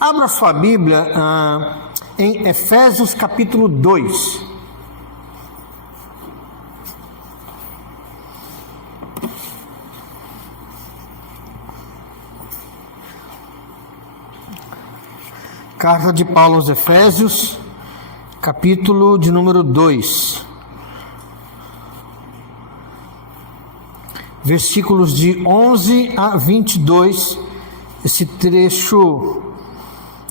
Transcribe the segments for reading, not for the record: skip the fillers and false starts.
Abra sua Bíblia em Efésios capítulo 2. Carta de Paulo aos Efésios, capítulo de número 2. Versículos de 11 a 22. Esse trecho,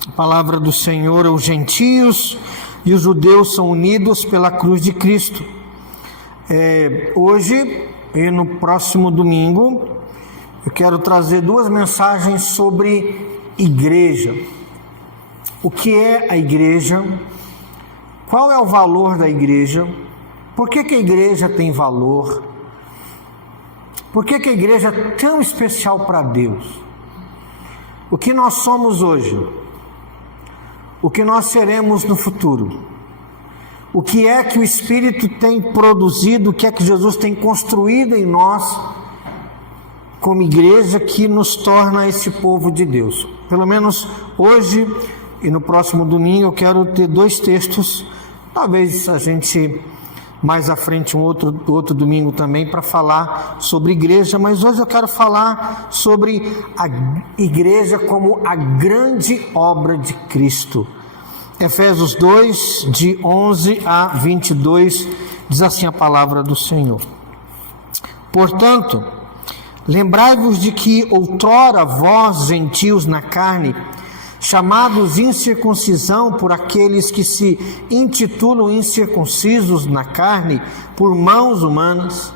a palavra do Senhor: os gentios e os judeus são unidos pela cruz de Cristo. Hoje e no próximo domingo eu quero trazer duas mensagens sobre igreja. O que é a igreja? Qual é o valor da igreja? Por que a igreja tem valor? Por que a igreja é tão especial para Deus? O que nós somos hoje? O que nós seremos no futuro? O que é que o Espírito tem produzido? O que é que Jesus tem construído em nós como igreja que nos torna esse povo de Deus? Pelo menos hoje e no próximo domingo eu quero ter dois textos, talvez a gente mais à frente um outro domingo também, para falar sobre igreja, mas hoje eu quero falar sobre a igreja como a grande obra de Cristo. Efésios 2, de 11 a 22, diz assim a palavra do Senhor: portanto, lembrai-vos de que outrora vós, gentios na carne, chamados incircuncisão por aqueles que se intitulam incircuncisos na carne por mãos humanas,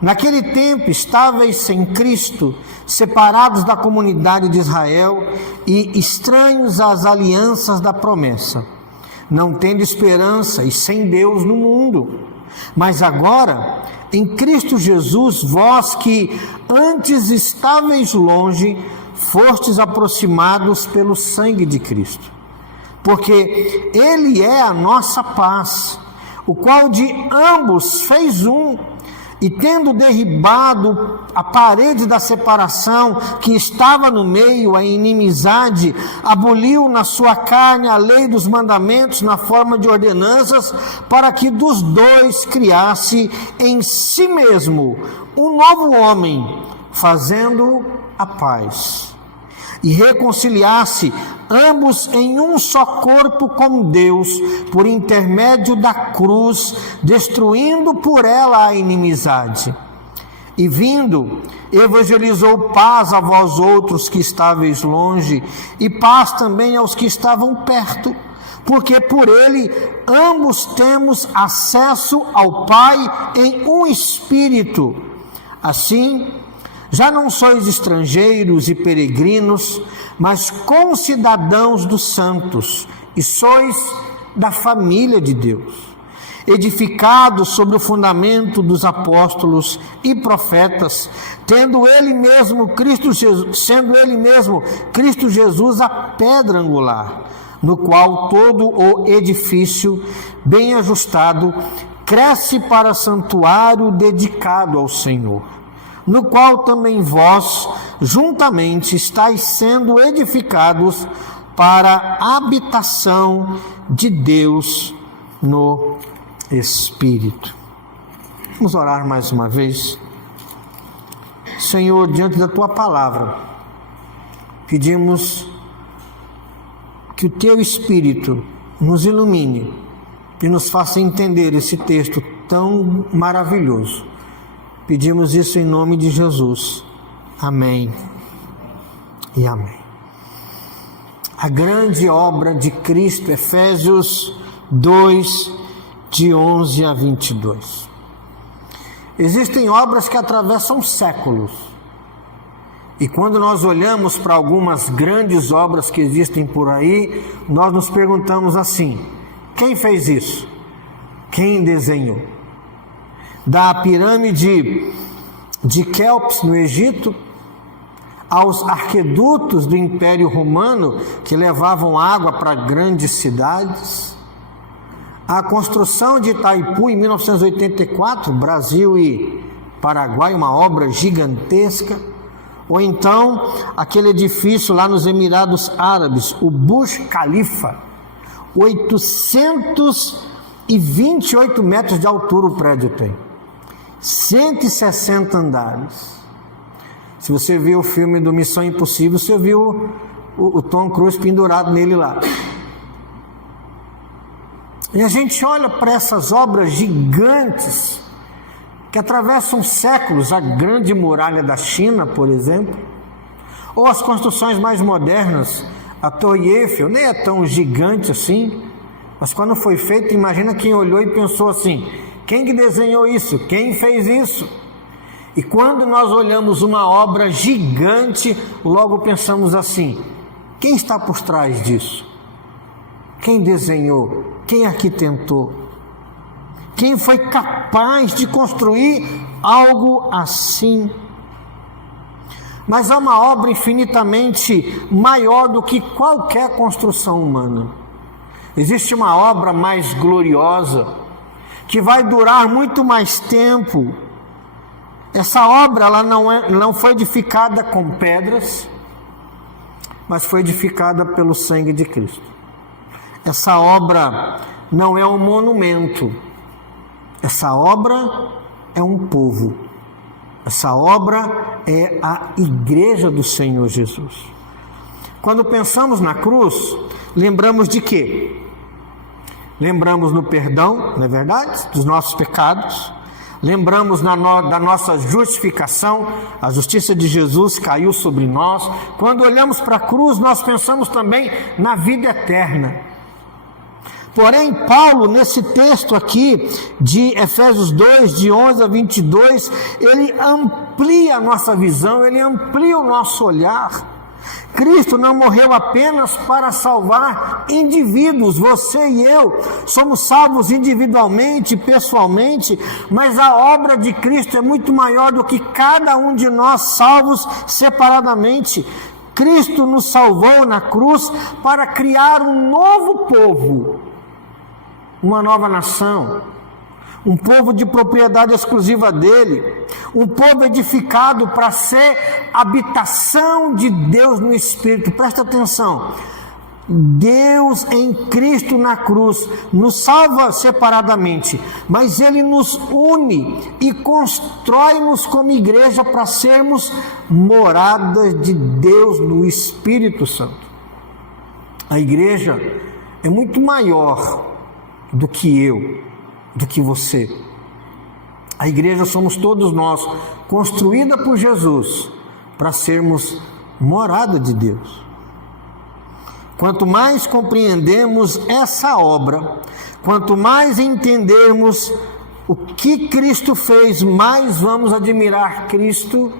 naquele tempo estáveis sem Cristo, separados da comunidade de Israel e estranhos às alianças da promessa, não tendo esperança e sem Deus no mundo. Mas agora, em Cristo Jesus, vós que antes estáveis longe, fostes aproximados pelo sangue de Cristo, porque Ele é a nossa paz, o qual de ambos fez um, e tendo derribado a parede da separação que estava no meio, a inimizade, aboliu na sua carne a lei dos mandamentos na forma de ordenanças, para que dos dois criasse em si mesmo um novo homem, fazendo a paz, e reconciliasse ambos em um só corpo com Deus, por intermédio da cruz, destruindo por ela a inimizade. E vindo, evangelizou paz a vós outros que estáveis longe, e paz também aos que estavam perto, porque por ele ambos temos acesso ao Pai em um Espírito. Assim, já não sois estrangeiros e peregrinos, mas concidadãos dos santos, e sois da família de Deus, edificados sobre o fundamento dos apóstolos e profetas, sendo ele mesmo Cristo Jesus a pedra angular, no qual todo o edifício, bem ajustado, cresce para santuário dedicado ao Senhor, no qual também vós, juntamente, estáis sendo edificados para a habitação de Deus no Espírito. Vamos orar mais uma vez. Senhor, diante da Tua palavra, pedimos que o Teu Espírito nos ilumine e nos faça entender esse texto tão maravilhoso. Pedimos isso em nome de Jesus. Amém e amém. A grande obra de Cristo, Efésios 2, de 11 a 22. Existem obras que atravessam séculos. E quando nós olhamos para algumas grandes obras que existem por aí, nós nos perguntamos assim: quem fez isso? Quem desenhou? Da pirâmide de Quéops no Egito, aos arquedutos do Império Romano que levavam água para grandes cidades, a construção de Itaipu em 1984, Brasil e Paraguai, uma obra gigantesca, Ou então, aquele edifício lá nos Emirados Árabes, o Burj Khalifa, 828 metros de altura o prédio tem, 160 andares. Se você viu o filme do Missão Impossível, você viu o Tom Cruise pendurado nele lá. E a gente olha para essas obras gigantes que atravessam séculos, a Grande Muralha da China, por exemplo, ou as construções mais modernas, a Torre Eiffel, nem é tão gigante assim, mas quando foi feito, imagina quem olhou e pensou assim: quem que desenhou isso? Quem fez isso? E quando nós olhamos uma obra gigante, logo pensamos assim: quem está por trás disso? Quem desenhou? Quem arquitetou? Quem foi capaz de construir algo assim? Mas é uma obra infinitamente maior do que qualquer construção humana. Existe uma obra mais gloriosa, que vai durar muito mais tempo. Essa obra ela não foi edificada com pedras, mas foi edificada pelo sangue de Cristo. Essa obra não é um monumento. Essa obra é um povo. Essa obra é a igreja do Senhor Jesus. Quando pensamos na cruz, lembramos de quê? Lembramos no perdão, não é verdade? Dos nossos pecados. Lembramos da nossa justificação. A justiça de Jesus caiu sobre nós. Quando olhamos para a cruz, nós pensamos também na vida eterna. Porém, Paulo, nesse texto aqui de Efésios 2, de 11 a 22, ele amplia a nossa visão, ele amplia o nosso olhar. Cristo não morreu apenas para salvar indivíduos, você e eu somos salvos individualmente, pessoalmente, mas a obra de Cristo é muito maior do que cada um de nós salvos separadamente. Cristo nos salvou na cruz para criar um novo povo, uma nova nação, um povo de propriedade exclusiva dele, um povo edificado para ser habitação de Deus no Espírito. Presta atenção, Deus em Cristo na cruz nos salva separadamente, mas Ele nos une e constrói-nos como igreja para sermos moradas de Deus no Espírito Santo. A igreja é muito maior do que eu, do que você. A igreja somos todos nós, construída por Jesus para sermos morada de Deus. Quanto mais compreendemos essa obra, quanto mais entendermos o que Cristo fez, mais vamos admirar Cristo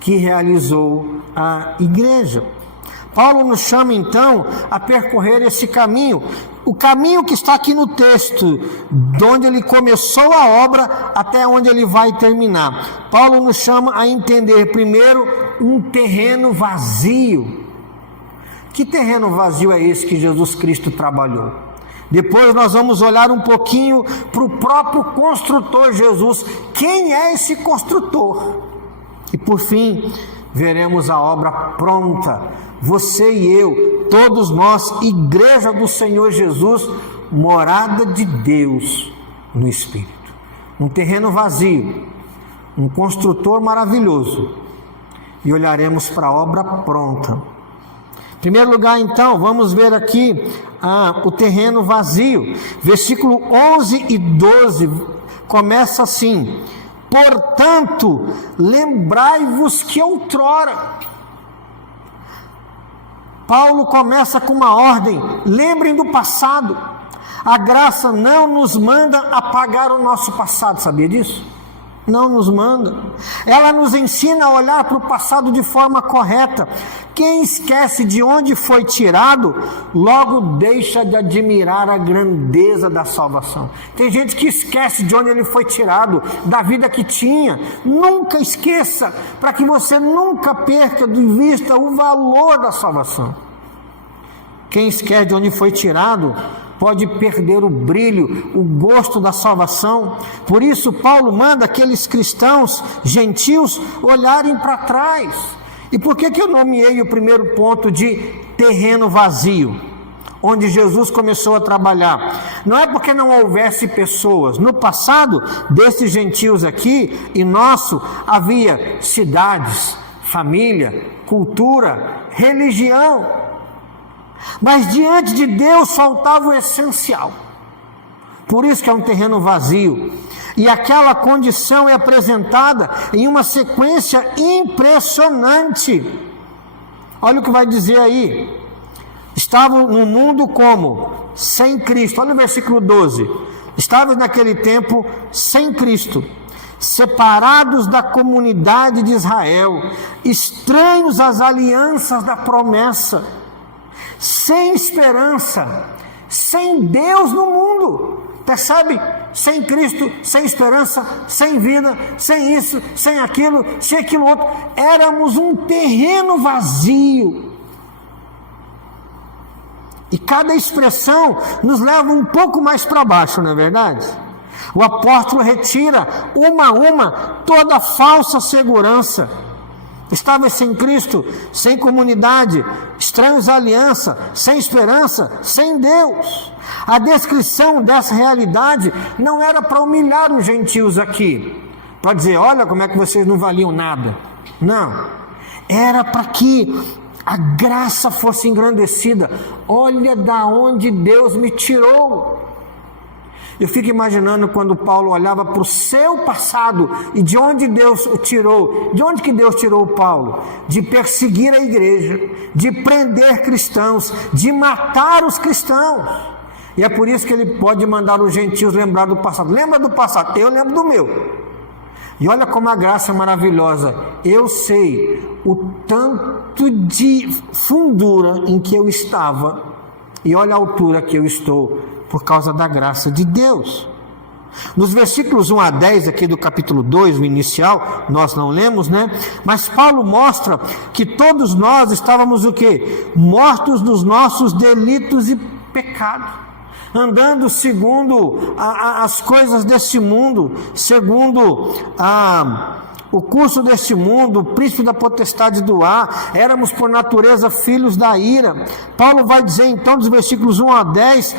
que realizou a igreja. Paulo nos chama então a percorrer esse caminho, o caminho que está aqui no texto, de onde ele começou a obra até onde ele vai terminar. Paulo nos chama a entender primeiro um terreno vazio. Que terreno vazio é esse que Jesus Cristo trabalhou? Depois nós vamos olhar um pouquinho para o próprio construtor Jesus. Quem é esse construtor? E por fim, veremos a obra pronta. Você e eu, todos nós, igreja do Senhor Jesus, morada de Deus no Espírito. Um terreno vazio, um construtor maravilhoso. E olharemos para a obra pronta. Em primeiro lugar, então, vamos ver aqui o terreno vazio. Versículo 11 e 12 começa assim: portanto, lembrai-vos que outrora. Paulo começa com uma ordem: lembrem do passado. A graça não nos manda apagar o nosso passado, sabia disso? Não nos manda. Ela nos ensina a olhar para o passado de forma correta. Quem esquece de onde foi tirado, logo deixa de admirar a grandeza da salvação. Tem gente que esquece de onde ele foi tirado, da vida que tinha. Nunca esqueça, para que você nunca perca de vista o valor da salvação. Quem esquece de onde foi tirado, pode perder o brilho, o gosto da salvação. Por isso Paulo manda aqueles cristãos gentios olharem para trás E por que eu nomeei o primeiro ponto de terreno vazio, onde Jesus começou a trabalhar? Não é porque não houvesse pessoas. No passado, desses gentios aqui e nosso, havia cidades, família, cultura, religião. Mas diante de Deus faltava o essencial. Por isso que é um terreno vazio. E aquela condição é apresentada em uma sequência impressionante. Olha o que vai dizer aí. Estavam no mundo como? Sem Cristo. Olha o versículo 12. Estavam naquele tempo sem Cristo, separados da comunidade de Israel, estranhos às alianças da promessa, sem esperança, sem Deus no mundo. Percebe? Sem Cristo, sem esperança, sem vida, sem isso, sem aquilo outro. Éramos um terreno vazio. E cada expressão nos leva um pouco mais para baixo, não é verdade? O apóstolo retira uma a uma toda falsa segurança. Estava sem Cristo, sem comunidade, estranhos à aliança, sem esperança, sem Deus. A descrição dessa realidade não era para humilhar os gentios aqui, para dizer, olha como é que vocês não valiam nada. Não, era para que a graça fosse engrandecida. Olha da onde Deus me tirou. Eu fico imaginando quando Paulo olhava para o seu passado e de onde Deus o tirou. De onde que Deus tirou Paulo? De perseguir a igreja, de prender cristãos, de matar os cristãos. E é por isso que ele pode mandar os gentios lembrar do passado. Lembra do passado? Eu lembro do meu. E olha como a graça é maravilhosa. Eu sei o tanto de fundura em que eu estava, e olha a altura que eu estou, por causa da graça de Deus. Nos versículos 1 a 10 aqui do capítulo 2, o inicial, nós não lemos, né? Mas Paulo mostra que todos nós estávamos o quê? Mortos dos nossos delitos e pecados, andando segundo as coisas desse mundo, segundo o curso deste mundo, o príncipe da potestade do ar. Éramos por natureza filhos da ira. Paulo vai dizer então, dos versículos 1 a 10,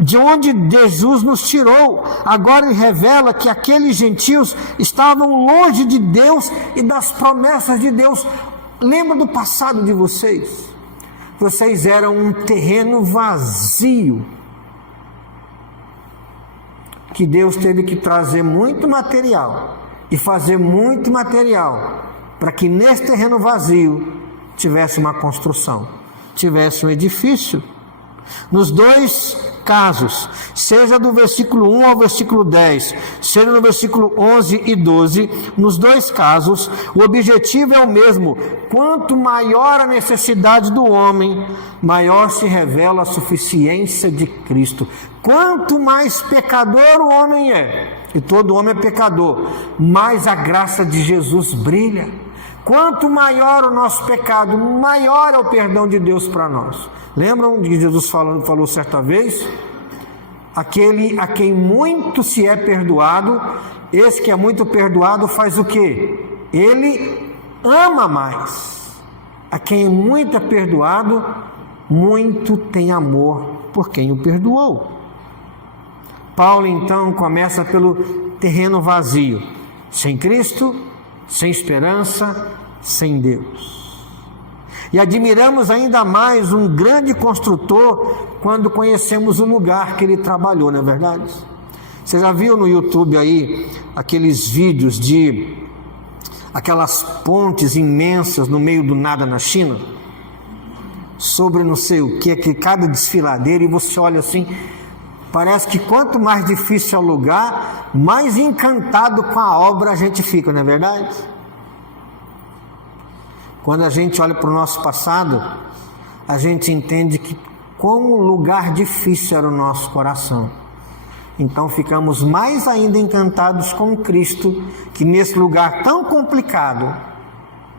de onde Jesus nos tirou. Agora ele revela que aqueles gentios estavam longe de Deus e das promessas de Deus. Lembra do passado de vocês? Vocês eram um terreno vazio, que Deus teve que trazer muito material e fazer muito material para que nesse terreno vazio tivesse uma construção, tivesse um edifício. Nos dois casos, seja do versículo 1 ao versículo 10, seja no versículo 11 e 12, nos dois casos, o objetivo é o mesmo. Quanto maior a necessidade do homem, maior se revela a suficiência de Cristo. Quanto mais pecador o homem é, e todo homem é pecador, mais a graça de Jesus brilha. Quanto maior o nosso pecado, maior é o perdão de Deus para nós. Lembram de que Jesus falou certa vez? Aquele a quem muito se é perdoado, esse que é muito perdoado faz o quê? Ele ama mais. A quem é muito é perdoado, muito tem amor por quem o perdoou. Paulo então começa pelo terreno vazio, sem Cristo, sem esperança, sem Deus. E admiramos ainda mais um grande construtor quando conhecemos o lugar que ele trabalhou, não é verdade? Você já viu no YouTube aí aqueles vídeos de aquelas pontes imensas no meio do nada na China? Sobre não sei o que cada desfiladeira, e você olha assim, parece que quanto mais difícil é o lugar, mais encantado com a obra a gente fica, não é verdade? Quando a gente olha para o nosso passado, a gente entende que como lugar difícil era o nosso coração. Então ficamos mais ainda encantados com Cristo, que nesse lugar tão complicado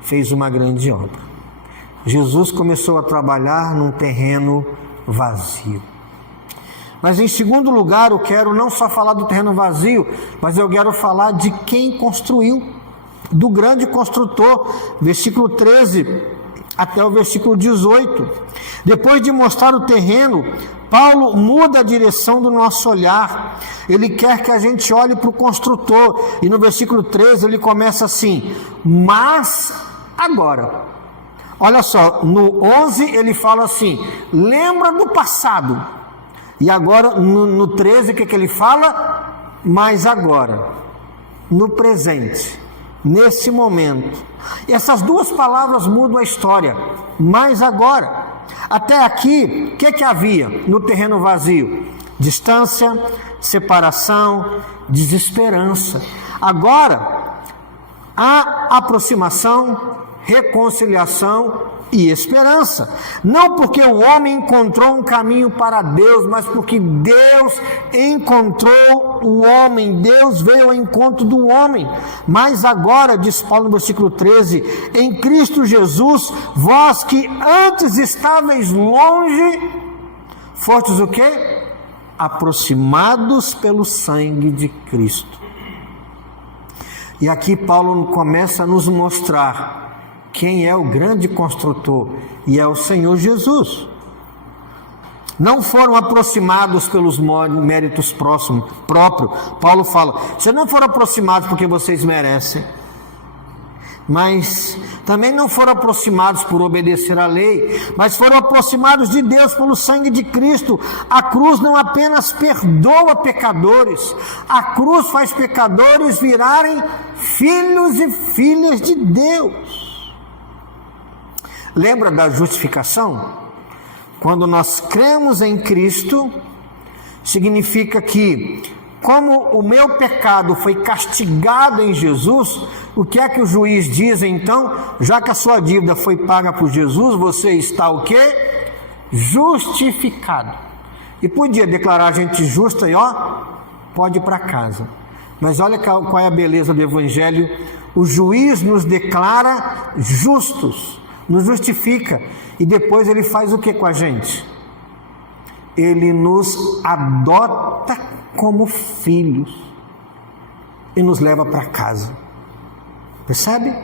fez uma grande obra. Jesus começou a trabalhar num terreno vazio. Mas em segundo lugar, eu quero não só falar do terreno vazio, mas eu quero falar de quem construiu. do grande construtor, versículo 13 até o versículo 18. Depois de mostrar o terreno, Paulo muda a direção do nosso olhar. Ele quer que a gente olhe para o construtor. E no versículo 13 ele começa assim: mas agora. Olha só, no 11 ele fala assim: lembra do passado. E agora no 13 o que ele fala? Mas agora, no presente, nesse momento. E essas duas palavras mudam a história. Mas agora. Até aqui, o que havia no terreno vazio? Distância, separação, desesperança. Agora, há aproximação, reconciliação e esperança. Não porque o homem encontrou um caminho para Deus, mas porque Deus encontrou o homem. Deus veio ao encontro do homem. Mas agora, diz Paulo no versículo 13, em Cristo Jesus, vós que antes estáveis longe, fostes o quê? Aproximados pelo sangue de Cristo. E aqui Paulo começa a nos mostrar quem é o grande construtor, e é o Senhor Jesus. Não foram aproximados pelos méritos próprios. Paulo fala: vocês não foram aproximados porque vocês merecem, mas também não foram aproximados por obedecer à lei, mas foram aproximados de Deus pelo sangue de Cristo. A cruz não apenas perdoa pecadores, a cruz faz pecadores virarem filhos e filhas de Deus. Lembra da justificação? Quando nós cremos em Cristo, significa que, como o meu pecado foi castigado em Jesus, o que é que o juiz diz então? Já que a sua dívida foi paga por Jesus, você está o quê? Justificado. E podia declarar a gente justa e pode ir para casa. Mas olha qual é a beleza do Evangelho. O juiz nos declara justos, nos justifica, e depois ele faz o que com a gente? Ele nos adota como filhos e nos leva para casa. Percebe?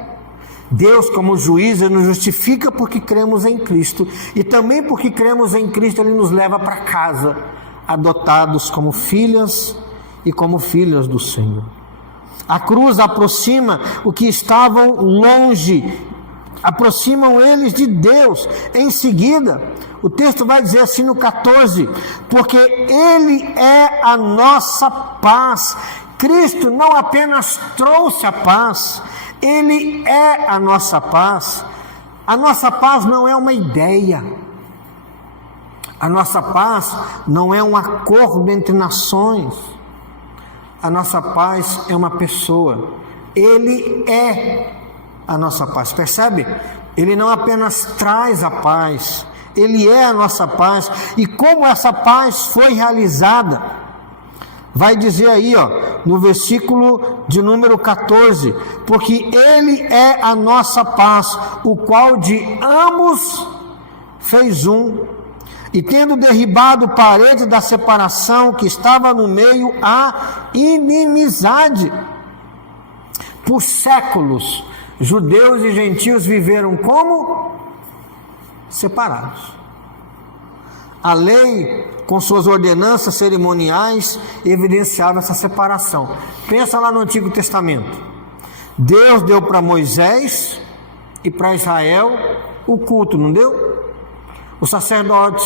Deus, como juiz, ele nos justifica porque cremos em Cristo, e também porque cremos em Cristo ele nos leva para casa, adotados como filhas e como filhas do Senhor. A cruz aproxima o que estavam longe, aproximam eles de Deus. Em seguida, o texto vai dizer assim no 14: porque Ele é a nossa paz. Cristo não apenas trouxe a paz, Ele é a nossa paz. A nossa paz não é uma ideia, a nossa paz não é um acordo entre nações, a nossa paz é uma pessoa. Ele é a nossa paz, percebe? Ele não apenas traz a paz, Ele é a nossa paz. E como essa paz foi realizada? Vai dizer aí, no versículo de número 14: porque Ele é a nossa paz, o qual de ambos fez um, e tendo derribado parede da separação que estava no meio, a inimizade. Por séculos, judeus e gentios viveram como? Separados. A lei, com suas ordenanças cerimoniais, evidenciava essa separação. Pensa lá no Antigo Testamento. Deus deu para Moisés e para Israel o culto, não deu? O sacerdote,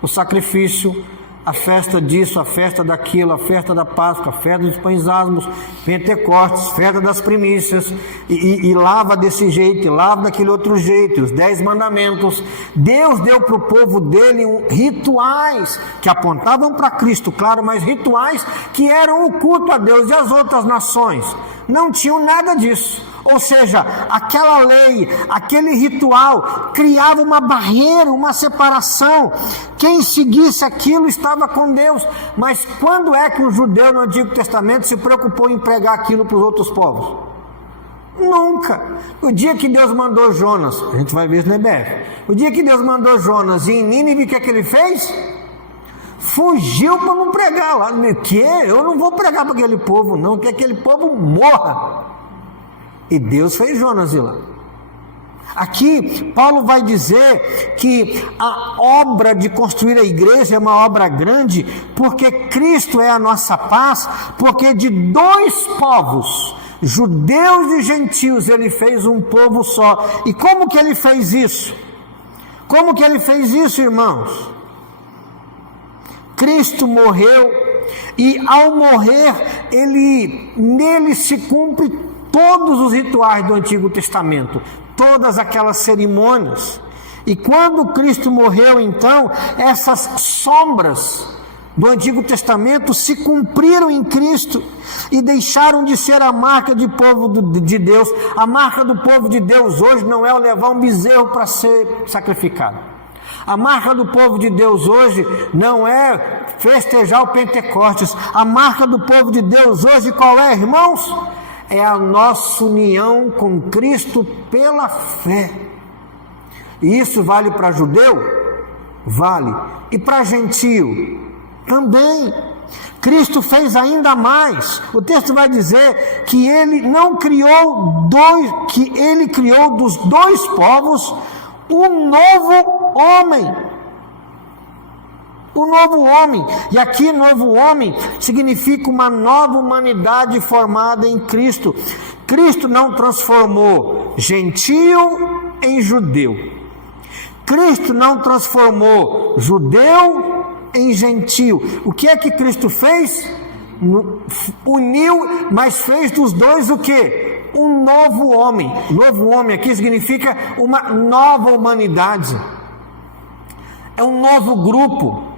o sacrifício, a festa disso, a festa daquilo, a festa da Páscoa, a festa dos pães asmos, Pentecostes, festa das primícias, e lava desse jeito, e lava daquele outro jeito, os 10 mandamentos. Deus deu para o povo dele rituais que apontavam para Cristo, claro, mas rituais que eram o culto a Deus. E as outras nações não tinham nada disso. Ou seja, aquela lei, aquele ritual criava uma barreira, uma separação. Quem seguisse aquilo estava com Deus. Mas quando é que um judeu no Antigo Testamento se preocupou em pregar aquilo para os outros povos? Nunca. O dia que Deus mandou Jonas, a gente vai ver isso no EBF, o dia que Deus mandou Jonas em Nínive, o que é que ele fez? Fugiu para não pregar lá. Que? Eu não vou pregar para aquele povo não, que aquele povo morra. E Deus fez Jonas ir lá. Aqui, Paulo vai dizer que a obra de construir a igreja é uma obra grande, porque Cristo é a nossa paz, porque de dois povos, judeus e gentios, ele fez um povo só. E como que ele fez isso? Como que ele fez isso, irmãos? Cristo morreu, e ao morrer, nele se cumpre todos os rituais do Antigo Testamento, todas aquelas cerimônias. E quando Cristo morreu, então, essas sombras do Antigo Testamento se cumpriram em Cristo e deixaram de ser a marca de povo de Deus. A marca do povo de Deus hoje não é o levar um bezerro para ser sacrificado. A marca do povo de Deus hoje não é festejar o Pentecostes. A marca do povo de Deus hoje qual é, irmãos? É a nossa união com Cristo pela fé. E isso vale para judeu? Vale. E para gentio? Também. Cristo fez ainda mais. O texto vai dizer que ele não criou que ele criou dos dois povos um novo homem. O novo homem, e aqui novo homem significa uma nova humanidade formada em Cristo. Cristo não transformou gentio em judeu. Cristo não transformou judeu em gentio. O que é que Cristo fez? Uniu, mas fez dos dois o quê? Um novo homem. Novo homem aqui significa uma nova humanidade. É um novo grupo.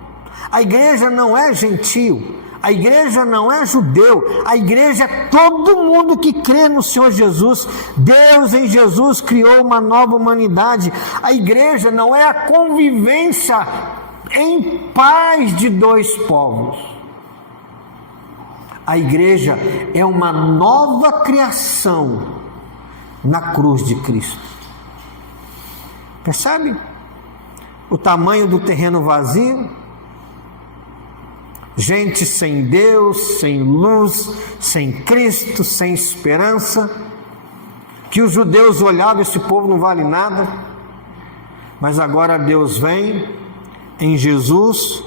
A igreja não é gentio, a igreja não é judeu, a igreja é todo mundo que crê no Senhor Jesus. Deus em Jesus criou uma nova humanidade. A igreja não é a convivência em paz de dois povos. A igreja é uma nova criação na cruz de Cristo. Percebe o tamanho do terreno vazio? Gente sem Deus, sem luz, sem Cristo, sem esperança, que os judeus olhavam, esse povo não vale nada, mas agora Deus vem em Jesus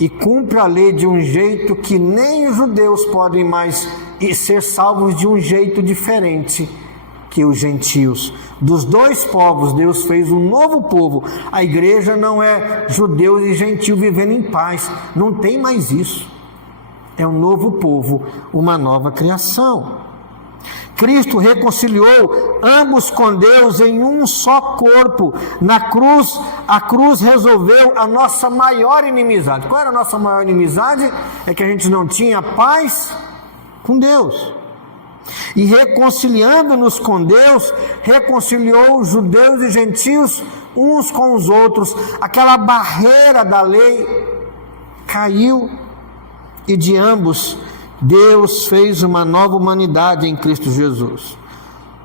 e cumpre a lei de um jeito que nem os judeus podem mais ser salvos, de um jeito diferente que os gentios. Dos dois povos, Deus fez um novo povo. A igreja não é judeus e gentios vivendo em paz. Não tem mais isso. É um novo povo, uma nova criação. Cristo reconciliou ambos com Deus em um só corpo. Na cruz, a cruz resolveu a nossa maior inimizade. Qual era a nossa maior inimizade? É que a gente não tinha paz com Deus. E reconciliando-nos com Deus, reconciliou os judeus e gentios uns com os outros. Aquela barreira da lei caiu, e de ambos Deus fez uma nova humanidade em Cristo Jesus.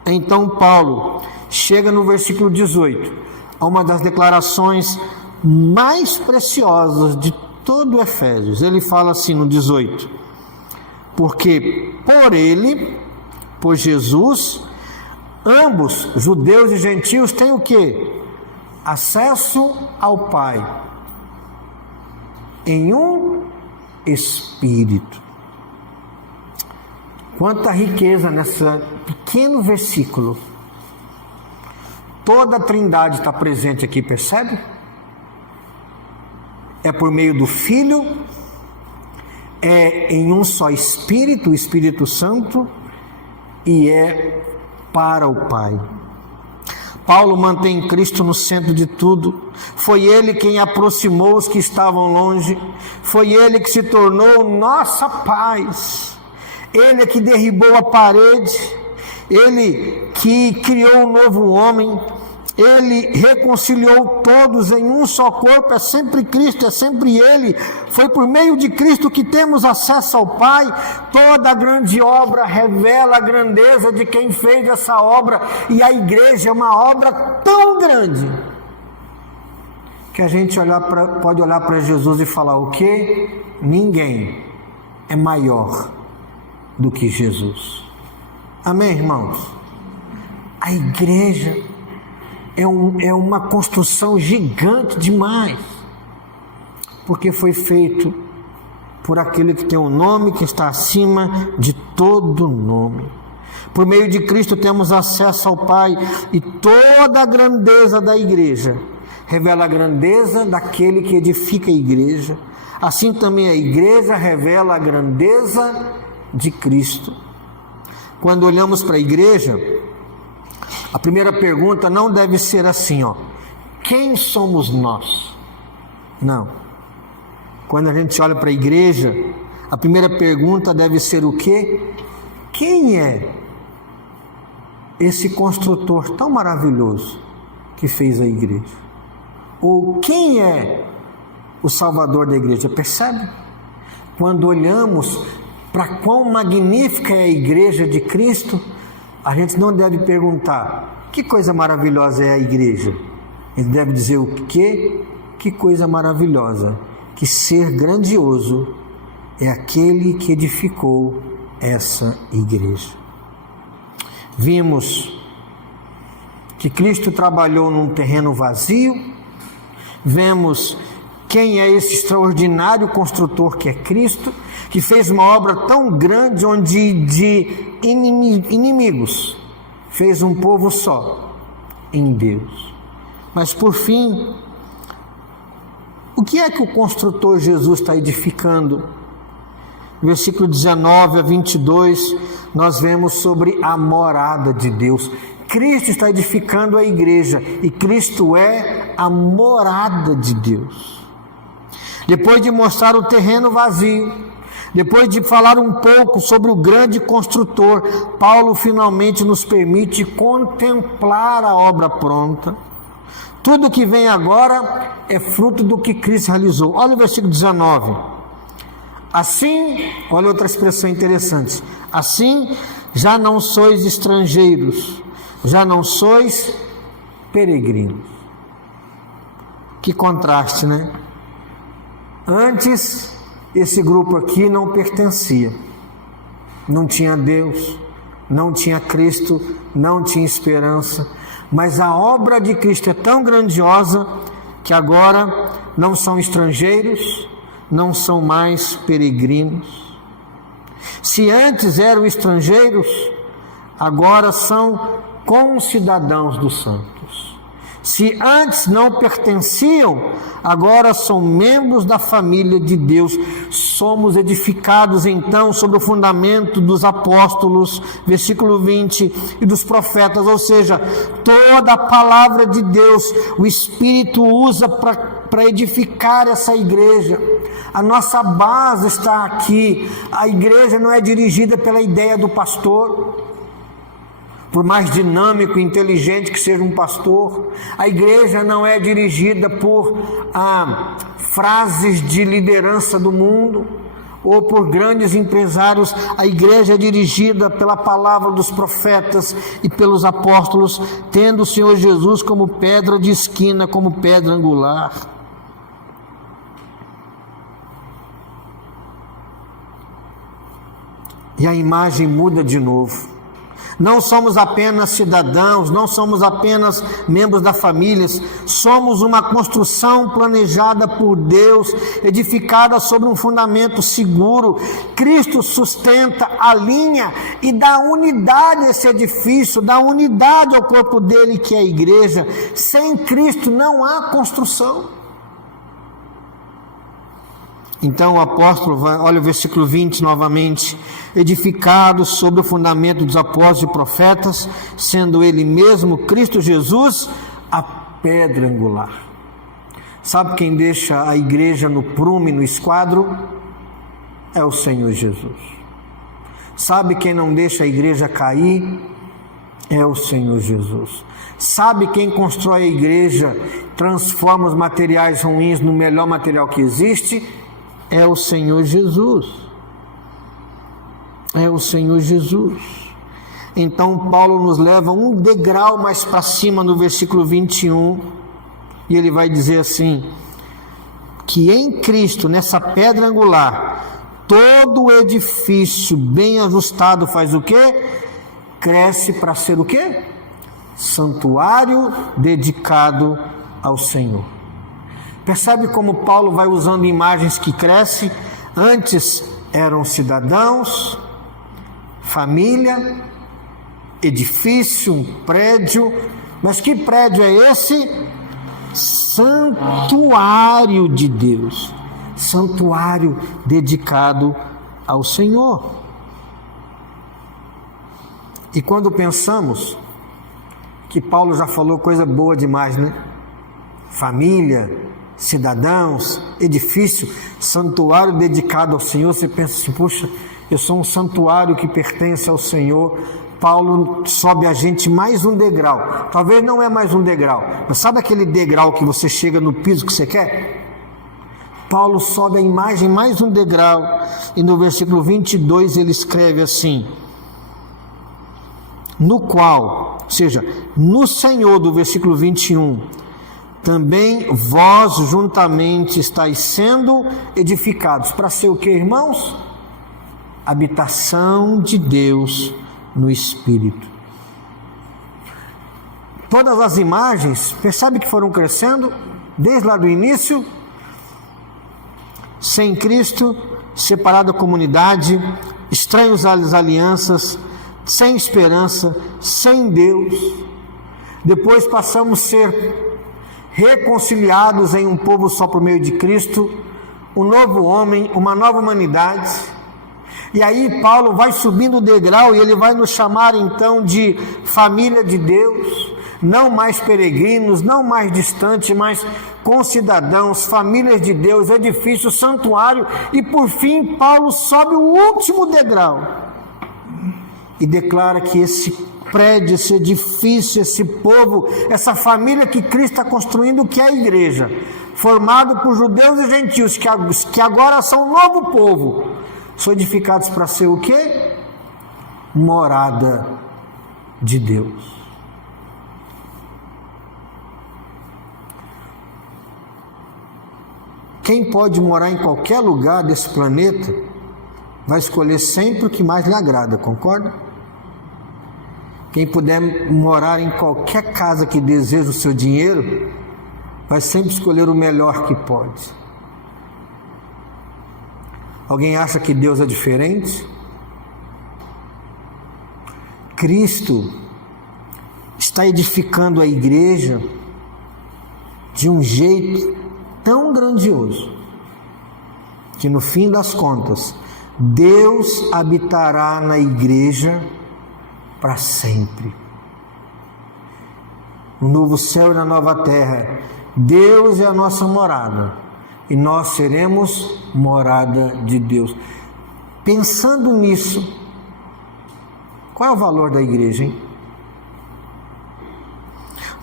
Então Paulo chega no versículo 18, a uma das declarações mais preciosas de todo o Efésios. Ele fala assim no 18: porque por ele, por Jesus, ambos, judeus e gentios, têm o quê? Acesso ao Pai em um Espírito. Quanta riqueza nesse pequeno versículo. Toda a Trindade está presente aqui, percebe? É por meio do Filho, é em um só Espírito, o Espírito Santo, e é para o Pai. Paulo mantém Cristo no centro de tudo. Foi Ele quem aproximou os que estavam longe. Foi Ele que se tornou nossa paz. Ele é que derribou a parede. Ele que criou um novo homem. Ele reconciliou todos em um só corpo. É sempre Cristo, é sempre Ele. Foi por meio de Cristo que temos acesso ao Pai. Toda a grande obra revela a grandeza de quem fez essa obra. E a igreja é uma obra tão grande que a gente pode olhar para Jesus e falar o quê? Ninguém é maior do que Jesus. Amém, irmãos? A igreja é uma construção gigante demais, porque foi feito por aquele que tem um nome que está acima de todo nome. Por meio de Cristo temos acesso ao Pai, e toda a grandeza da igreja revela a grandeza daquele que edifica a igreja. Assim também a igreja revela a grandeza de Cristo. Quando olhamos para a igreja, a primeira pergunta não deve ser assim, quem somos nós? Não. Quando a gente olha para a igreja, a primeira pergunta deve ser o quê? Quem é esse construtor tão maravilhoso que fez a igreja? Ou quem é o Salvador da igreja? Percebe? Quando olhamos para quão magnífica é a igreja de Cristo, a gente não deve perguntar que coisa maravilhosa é a igreja. A gente deve dizer o quê? Que coisa maravilhosa, que ser grandioso é aquele que edificou essa igreja. Vimos que Cristo trabalhou num terreno vazio. Vemos quem é esse extraordinário construtor que é Cristo, que fez uma obra tão grande onde de inimigos fez um povo só em Deus. Mas por fim, o que é que o construtor Jesus está edificando? Versículo 19 a 22, nós vemos sobre a morada de Deus. Cristo está edificando a igreja, e Cristo é a morada de Deus. Depois de mostrar o terreno vazio, depois de falar um pouco sobre o grande construtor, Paulo finalmente nos permite contemplar a obra pronta. Tudo que vem agora é fruto do que Cristo realizou. Olha o versículo 19. Assim, olha outra expressão interessante. Assim, já não sois estrangeiros, já não sois peregrinos. Que contraste, né? Antes, esse grupo aqui não pertencia, não tinha Deus, não tinha Cristo, não tinha esperança, mas a obra de Cristo é tão grandiosa que agora não são estrangeiros, não são mais peregrinos. Se antes eram estrangeiros, agora são concidadãos dos santos. Se antes não pertenciam, agora são membros da família de Deus. Somos edificados então sobre o fundamento dos apóstolos, versículo 20, e dos profetas, ou seja, toda a palavra de Deus, o Espírito usa para edificar essa igreja. A nossa base está aqui. A igreja não é dirigida pela ideia do pastor, por mais dinâmico e inteligente que seja um pastor. A igreja não é dirigida por frases de liderança do mundo ou por grandes empresários. A igreja é dirigida pela palavra dos profetas e pelos apóstolos, tendo o Senhor Jesus como pedra de esquina, como pedra angular. E a imagem muda de novo. Não somos apenas cidadãos, não somos apenas membros da família, somos uma construção planejada por Deus, edificada sobre um fundamento seguro. Cristo sustenta a linha e dá unidade a esse edifício, dá unidade ao corpo dele, que é a igreja. Sem Cristo não há construção. Então o apóstolo vai, olha o versículo 20 novamente: edificado sobre o fundamento dos apóstolos e profetas, sendo ele mesmo, Cristo Jesus, a pedra angular. Sabe quem deixa a igreja no prumo e no esquadro? É o Senhor Jesus. Sabe quem não deixa a igreja cair? É o Senhor Jesus. Sabe quem constrói a igreja, transforma os materiais ruins no melhor material que existe? É o Senhor Jesus. É o Senhor Jesus. Então Paulo nos leva um degrau mais para cima no versículo 21, e ele vai dizer assim: que em Cristo, nessa pedra angular, todo o edifício bem ajustado faz o quê? Cresce para ser o quê? santuário dedicado ao Senhor. Percebe como Paulo vai usando imagens que crescem? Antes eram cidadãos, família, edifício, um prédio. Mas que prédio é esse? Santuário de Deus. Santuário dedicado ao Senhor. E quando pensamos que Paulo já falou coisa boa demais, né? Família, cidadãos, edifício, santuário dedicado ao Senhor, você pensa assim, puxa, eu sou um santuário que pertence ao Senhor. Paulo sobe a gente mais um degrau. Talvez não é mais um degrau, mas sabe aquele degrau que você chega no piso que você quer? Paulo sobe a imagem mais um degrau, e no versículo 22 ele escreve assim: no qual, ou seja, no Senhor, do versículo 21, também vós juntamente estáis sendo edificados. Para ser o que, irmãos? Habitação de Deus no Espírito. Todas as imagens, percebe que foram crescendo, desde lá do início. Sem Cristo, separado da comunidade, estranhos às alianças, sem esperança, sem Deus. Depois passamos a ser reconciliados em um povo só por meio de Cristo, um novo homem, uma nova humanidade. E aí Paulo vai subindo o degrau e ele vai nos chamar então de família de Deus, não mais peregrinos, não mais distantes, mas concidadãos, famílias de Deus, edifício, santuário. E por fim Paulo sobe o último degrau e declara que esse prédio, esse edifício, esse povo, essa família que Cristo está construindo, que é a igreja, formado por judeus e gentios, que agora são um novo povo, são edificados para ser o quê? Morada de Deus. Quem pode morar em qualquer lugar desse planeta vai escolher sempre o que mais lhe agrada, concorda? Quem puder morar em qualquer casa que deseja o seu dinheiro, vai sempre escolher o melhor que pode. Alguém acha que Deus é diferente? Cristo está edificando a igreja de um jeito tão grandioso, que no fim das contas, Deus habitará na igreja para sempre. No novo céu e na nova terra, Deus é a nossa morada, e nós seremos morada de Deus. Pensando nisso, qual é o valor da igreja, hein?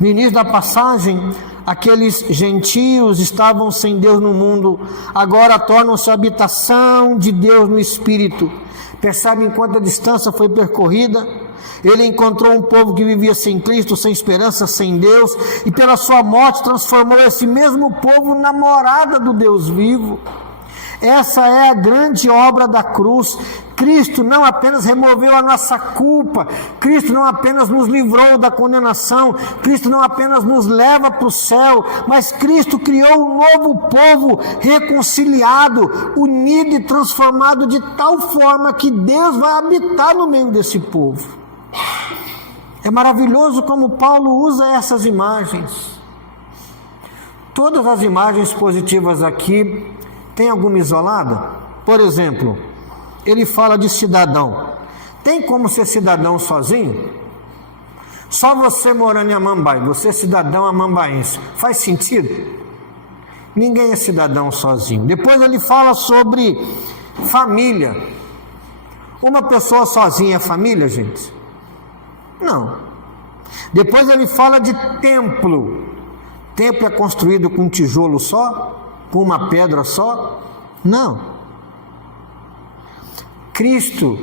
No início da passagem, aqueles gentios estavam sem Deus no mundo, agora tornam-se habitação de Deus no Espírito. Percebem quanta distância foi percorrida? Ele encontrou um povo que vivia sem Cristo, sem esperança, sem Deus, e pela sua morte transformou esse mesmo povo na morada do Deus vivo. Essa é a grande obra da cruz. Cristo não apenas removeu a nossa culpa, Cristo não apenas nos livrou da condenação, Cristo não apenas nos leva para o céu, mas Cristo criou um novo povo reconciliado, unido e transformado de tal forma que Deus vai habitar no meio desse povo. É maravilhoso como Paulo usa essas imagens. Todas as imagens positivas aqui, tem alguma isolada? Por exemplo, ele fala de cidadão. Tem como ser cidadão sozinho? Só você morando em Amambai, você é cidadão amambaense. Faz sentido? Ninguém é cidadão sozinho. Depois ele fala sobre família. Uma pessoa sozinha é família, gente? Não. Depois ele fala de templo. Templo é construído com um tijolo só? Com uma pedra só? Não. Cristo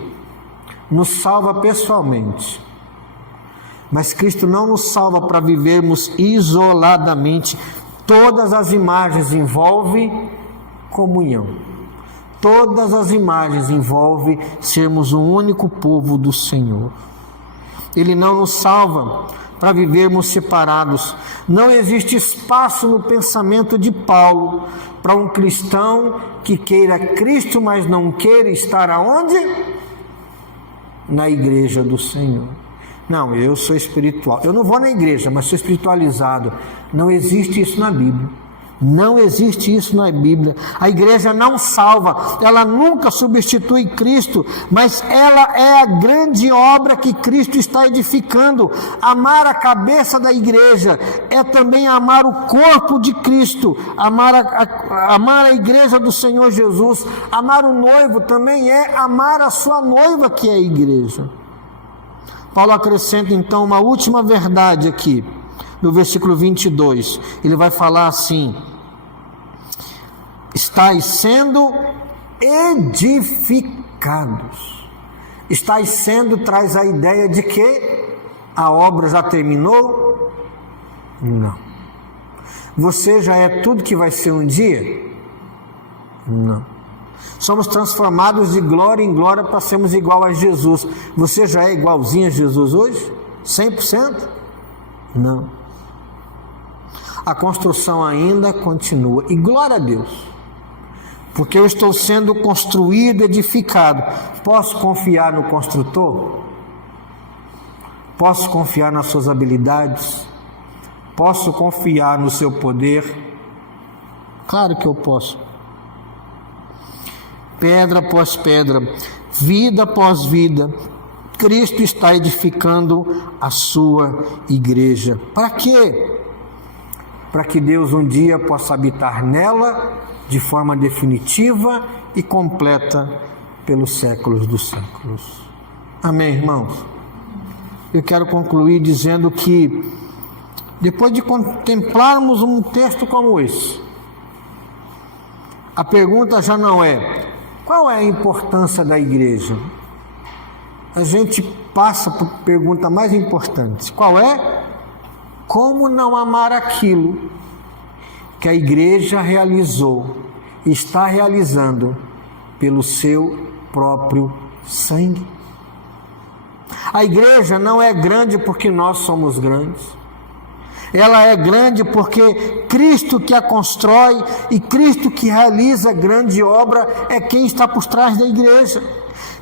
nos salva pessoalmente, mas Cristo não nos salva para vivermos isoladamente. Todas as imagens envolvem comunhão. Todas as imagens envolvem sermos um único povo do Senhor. Ele não nos salva para vivermos separados. Não existe espaço no pensamento de Paulo para um cristão que queira Cristo, mas não queira estar aonde? Na igreja do Senhor. Não, eu sou espiritual. Eu não vou na igreja, mas sou espiritualizado. Não existe isso na Bíblia. Não existe isso na Bíblia. A igreja não salva, ela nunca substitui Cristo, mas ela é a grande obra que Cristo está edificando. Amar a cabeça da igreja é também amar o corpo de Cristo, amar a igreja do Senhor Jesus. Amar o noivo também é amar a sua noiva, que é a igreja. Paulo acrescenta então uma última verdade aqui, no versículo 22, ele vai falar assim: estáis sendo edificados. Estáis sendo traz a ideia de que a obra já terminou? Não. Você já é tudo que vai ser um dia? Não. Somos transformados de glória em glória para sermos igual a Jesus. Você já é igualzinho a Jesus hoje? 100%? Não. A construção ainda continua. E glória a Deus, porque eu estou sendo construído, edificado. Posso confiar no construtor? Posso confiar nas suas habilidades? Posso confiar no seu poder? Claro que eu posso. Pedra após pedra, vida após vida, Cristo está edificando a sua igreja. Para quê? Para que Deus um dia possa habitar nela de forma definitiva e completa pelos séculos dos séculos. Amém, irmãos? Eu quero concluir dizendo que, depois de contemplarmos um texto como esse, a pergunta já não é: qual é a importância da igreja? A gente passa para a pergunta mais importante: qual é? Como não amar aquilo que a igreja realizou e está realizando pelo seu próprio sangue? A igreja não é grande porque nós somos grandes. Ela é grande porque Cristo que a constrói e Cristo que realiza a grande obra é quem está por trás da igreja.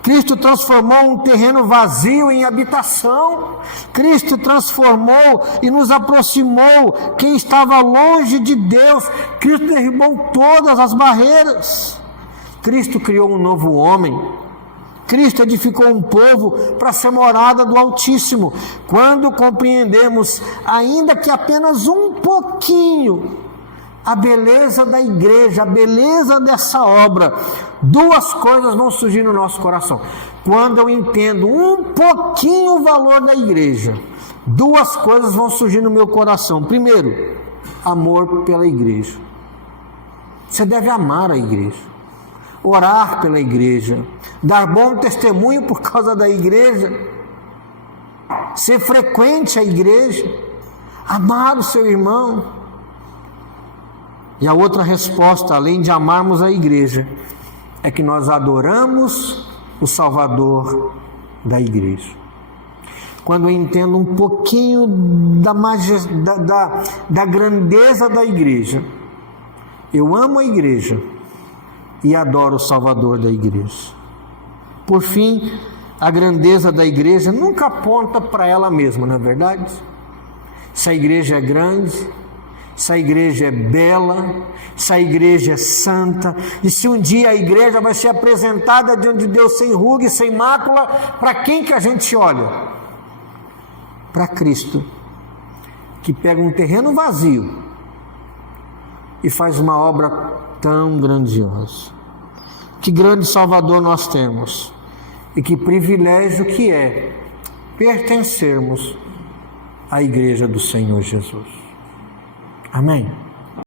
Cristo transformou um terreno vazio em habitação. Cristo transformou e nos aproximou quem estava longe de Deus. Cristo derrubou todas as barreiras. Cristo criou um novo homem. Cristo edificou um povo para ser morada do Altíssimo. Quando compreendemos, ainda que apenas um pouquinho, a beleza da igreja, a beleza dessa obra, duas coisas vão surgir no nosso coração. Quando eu entendo um pouquinho o valor da igreja, duas coisas vão surgir no meu coração. Primeiro, amor pela igreja. Você deve amar a igreja, orar pela igreja, dar bom testemunho por causa da igreja, ser frequente à igreja, amar o seu irmão. E a outra resposta, além de amarmos a igreja, é que nós adoramos o Salvador da igreja. Quando eu entendo um pouquinho da grandeza da igreja, eu amo a igreja e adoro o Salvador da igreja. Por fim, a grandeza da igreja nunca aponta para ela mesma, não é verdade? Se a igreja é grande, se a igreja é bela, se a igreja é santa, e se um dia a igreja vai ser apresentada diante de Deus sem ruga e sem mácula, para quem que a gente olha? Para Cristo, que pega um terreno vazio e faz uma obra tão grandiosa. Que grande Salvador nós temos, e que privilégio que é pertencermos à igreja do Senhor Jesus. Amém?